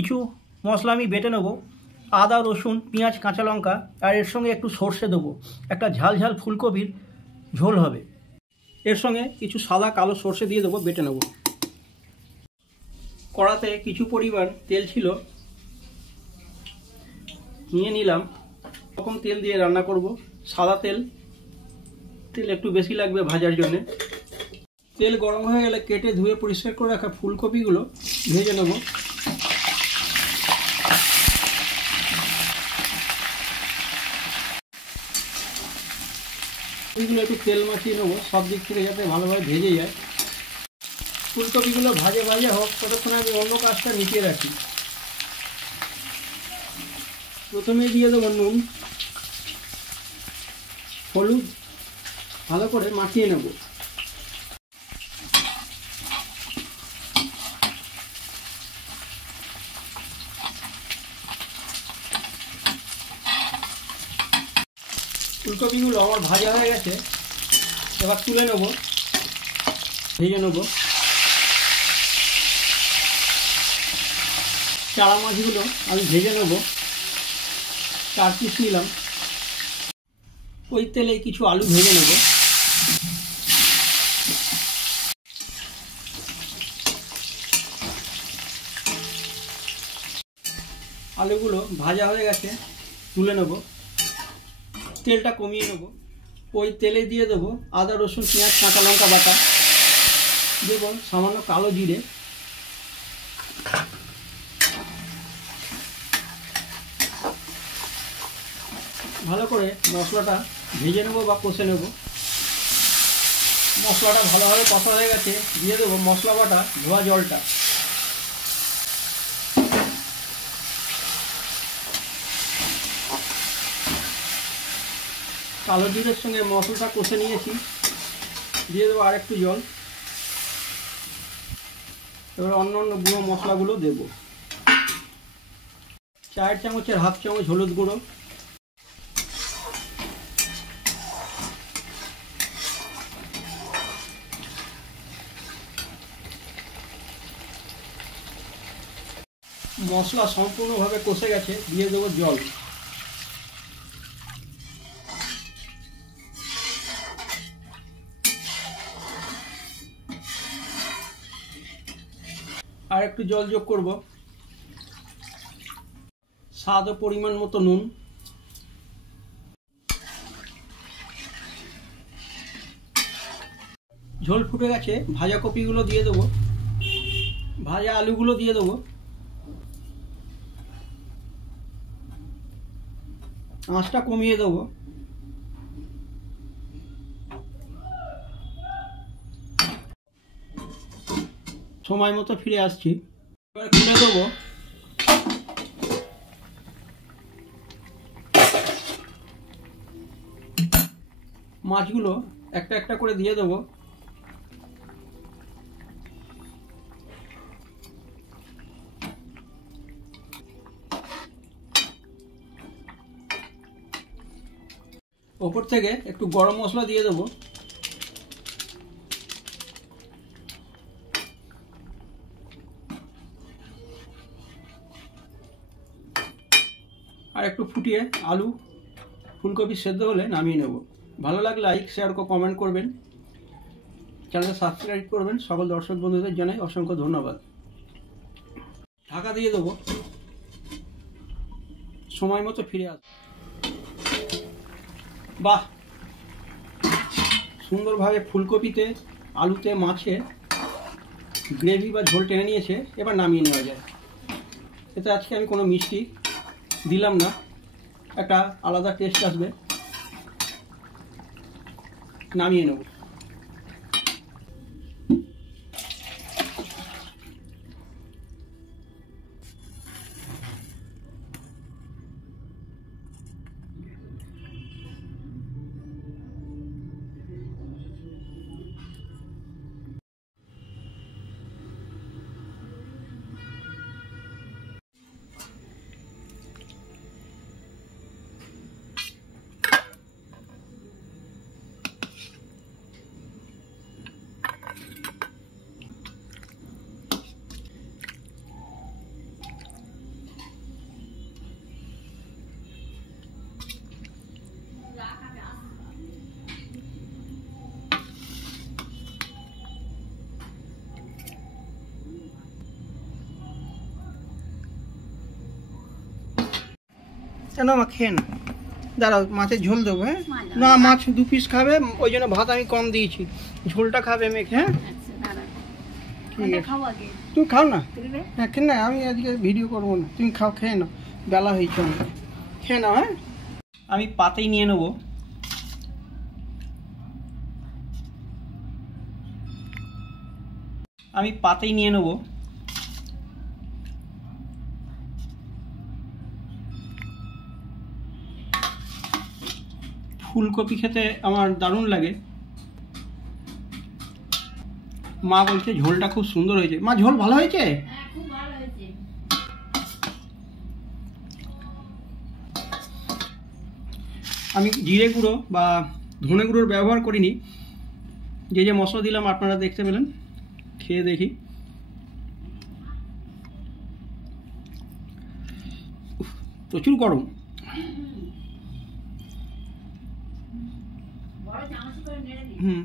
কিছু মশলা আমি বেটে নেব। আদা, রসুন, পেঁয়াজ, কাঁচা লঙ্কা, আর এর সঙ্গে একটু সর্ষে দেবো। একটা ঝাল ঝাল ফুলকপির ঝোল হবে। এর সঙ্গে কিছু সাদা কালো সর্ষে দিয়ে দেবো, বেটে নেব। কড়াতে কিছু পরিমাণ তেল ছিল, নিয়ে নিলাম। রকম তেল দিয়ে রান্না করব, সাদা তেল। তেল একটু বেশি লাগবে ভাজার জন্য। তেল গরম হয়ে গেলে কেটে ধুয়ে পরিষ্কার করে রাখা ফুলকপিগুলো ভেজে নেব। এগুলো একটু তেল মাখিয়ে নেবো সব দিক থেকে, যাতে ভালোভাবে ভেজে যায়। ফুলকপিগুলো ভাজে ভাজে হোক, ততক্ষণ আমি অন্য কাজটা মিটিয়ে রাখি। প্রথমে দিয়ে দেবো নুন, হলুদ, ভালো করে মাখিয়ে নেব। ফুলকপিগুলো আমার ভাজা হয়ে গেছে, এবার তুলে নেব, ভেজে নেব। চারা মাছগুলো আমি ভেজে নেব, 4 পিস নিলাম। ওই তেলে কিছু আলু ভেজে নেব। আলুগুলো ভাজা হয়ে গেছে, তুলে নেব। তেলটা কমিয়ে নেব। ওই তেলে দিয়ে দেবো আদা, রসুন, পেঁয়াজ, কাঁচা লঙ্কা বাটা, দেব সামান্য কালো জিরে। ভালো করে মশলাটা ভেজে নেব বা কষে নেব। মশলাটা ভালোভাবে কষা হয়ে গেছে, দিয়ে দেবো মশলা বাটা ধোয়া জলটা। কালো জিরের সঙ্গে মশলাটা কষে নিয়েছি, দিয়ে দেবো আর একটু জল। এবার অন্য গুঁড়ো মশলাগুলো দেব। 4 চামচের হাফ চামচ হলুদ গুঁড়ো, মশলা সম্পূর্ণভাবে কষে গেছে, দিয়ে দেবো জল। আর একটু জল যোগ করব। স্বাদ ও পরিমাণ মতো নুন। ঝোল ফুটে গেছে, ভাজা কপিগুলো দিয়ে দেবো, ভাজা আলুগুলো দিয়ে দেবো। আঁচটা কমিয়ে দেবো। সময় মতো ফিরে আসছি। এবার খুলে দেবো। মাছগুলো একটা একটা করে দিয়ে দেবো। ওপর থেকে একটু গরম মশলা দিয়ে দেবো। আর একটু ফুটিয়ে আলু ফুলকপি সেদ্ধ হলে নামিয়ে নেব। ভালো লাগলে লাইক, শেয়ার ও কমেন্ট করবেন। চ্যানেলটা সাবস্ক্রাইব করবেন। সকল দর্শক বন্ধুদের জানাই অসংখ্য ধন্যবাদ। ঢাকা দিয়ে দেবো, সময় মতো ফিরে আসবো। বাহ, সুন্দরভাবে ফুলকপিতে, আলুতে, মাছে গ্রেভি বা ঝোল টেনে নিয়েছে। এবার নামিয়ে নেওয়া যায়। এতে আজকে আমি কোনো মিষ্টি দিলাম না, একটা আলাদা টেস্ট আসবে। নামিয়ে নেব। কেন মা খেয়ে না, দাঁড়াও মাছের ঝোল দেবো। হ্যাঁ না, মাছ 2 পিস খাবে, ওই জন্য ভাত আমি কম দিয়েছি, ঝোলটা খাবে মেখে। হ্যাঁ ঠিক আছে, তুমি খাও না। হ্যাঁ খেয়ে না, আমি আজকে ভিডিও করবো না, তুমি খাও, খেয়ে নাও, বেলা হয়েছে অনেক, খেয়ে নাও। হ্যাঁ আমি পাতেই নিয়ে নেবো। আমি পাতেই নিয়ে নেবো। ফুলকপি খেতে আমার দারুণ লাগে। মা বলছে ঝোলটা খুব সুন্দর হয়েছে। মা ঝোল ভালো হয়েছে? আমি জিরে গুঁড়ো বা ধনে গুঁড়োর ব্যবহার করিনি, যে যে মশলা দিলাম আপনারা দেখতে পেলেন। খেয়ে দেখি। প্রচুর গরম। হুম